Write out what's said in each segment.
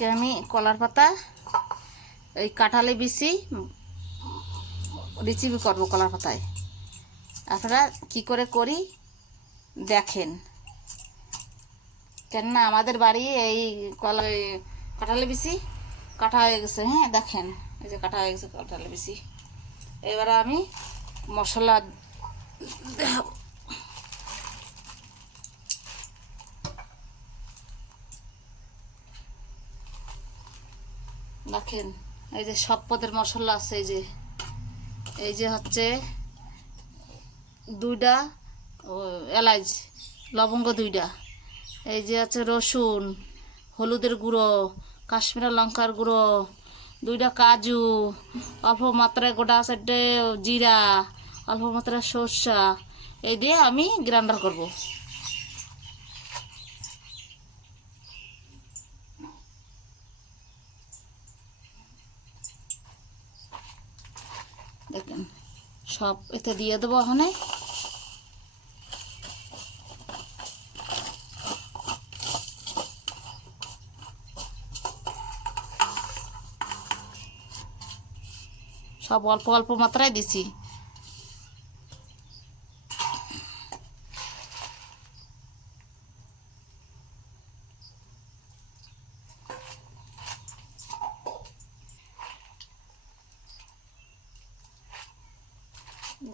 আজকে আমি কলার পাতা এই কাঁঠালে বিচি রেসিপি করব কলার পাতায়। আপনারা কি করে করি দেখেন, কেননা আমাদের বাড়ি এই কাঁঠালে বিচি কাটা হয়ে গেছে। হ্যাঁ দেখেন, এই যে কাটা হয়ে গেছে কাঁঠালে বিচি। এবারে আমি মশলা দেখেন, এই যে সব পদের মশলা আছে। এই যে হচ্ছে দুইটা এলাচ, লবঙ্গ দুইটা, এই যে আছে রসুন, হলুদের গুঁড়ো, কাশ্মীরি লঙ্কার গুঁড়ো, দুইটা কাজু, অল্প মাত্রায় গোটা চারটে জিরা, অল্প মাত্রায় সরষা, এই দিয়ে আমি গ্রাইন্ডার করব। দেখেন সব এতে দিয়ে দেবো ওখানে। সব অল্প অল্প মাত্রায় দিছি।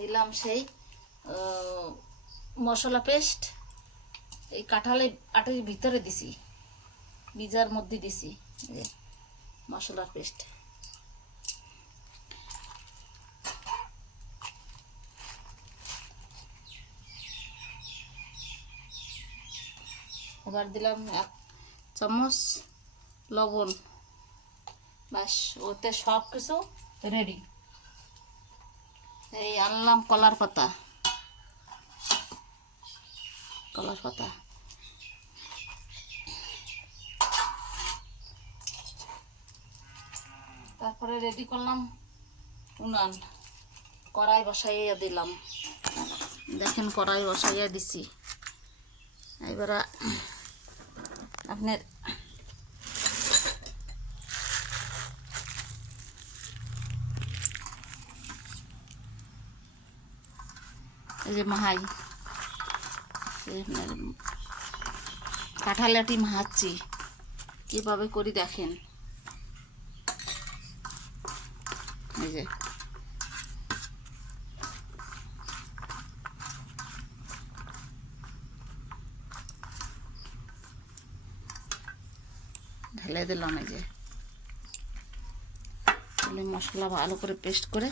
দিলাম সেই মশলা পেস্ট, এই কাঁঠালের আটের ভিতরে দিছি, বিজার মধ্যে দিছি মশলার পেস্ট। এবার দিলাম 1 চামচ লবণ। ব্যাস, ওতে সব কিছু রেডি। এই আনলাম কলার পাতা, তারপরে রেডি করলাম উনান, কড়াই বসাইয়া দিলাম। দেখেন কড়াই বসাইয়া দিছি। এবার আপনার এই যে মাহাই কাঁঠালাটি মাহাচ্ছি, কীভাবে করি দেখেন। এই যে ঢেলে দিলাম। এই যে মশলা ভালো করে পেস্ট করে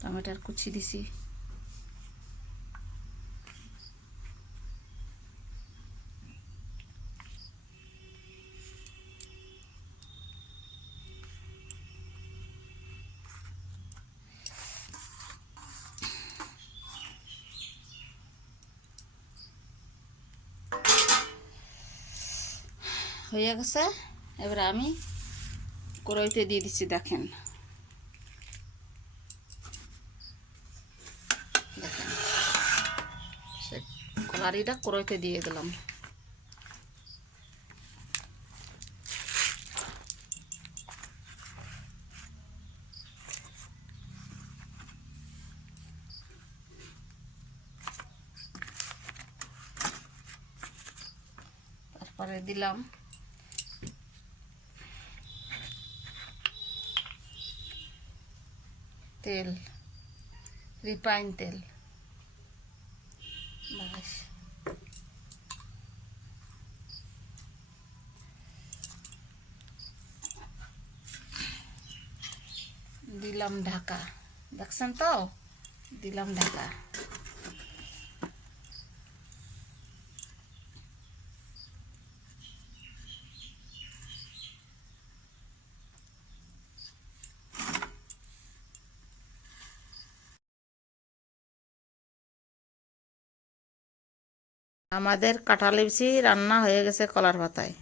টমেটোর কুচি দিছি। হয়ে গেছে। এবার আমি কড়াইতে দিয়ে দিচ্ছি। দেখেন কড়াইটা কড়াইতে দিয়ে দিলাম। তারপরে দিলাম তেল, রিফাইন তেল। দিলাম ঢাকা, দেখছেন তো, দিলাম ঢাকা। আমাদের কাঁঠাল বিচি রান্না হয়ে গেছে কলার পাতায়।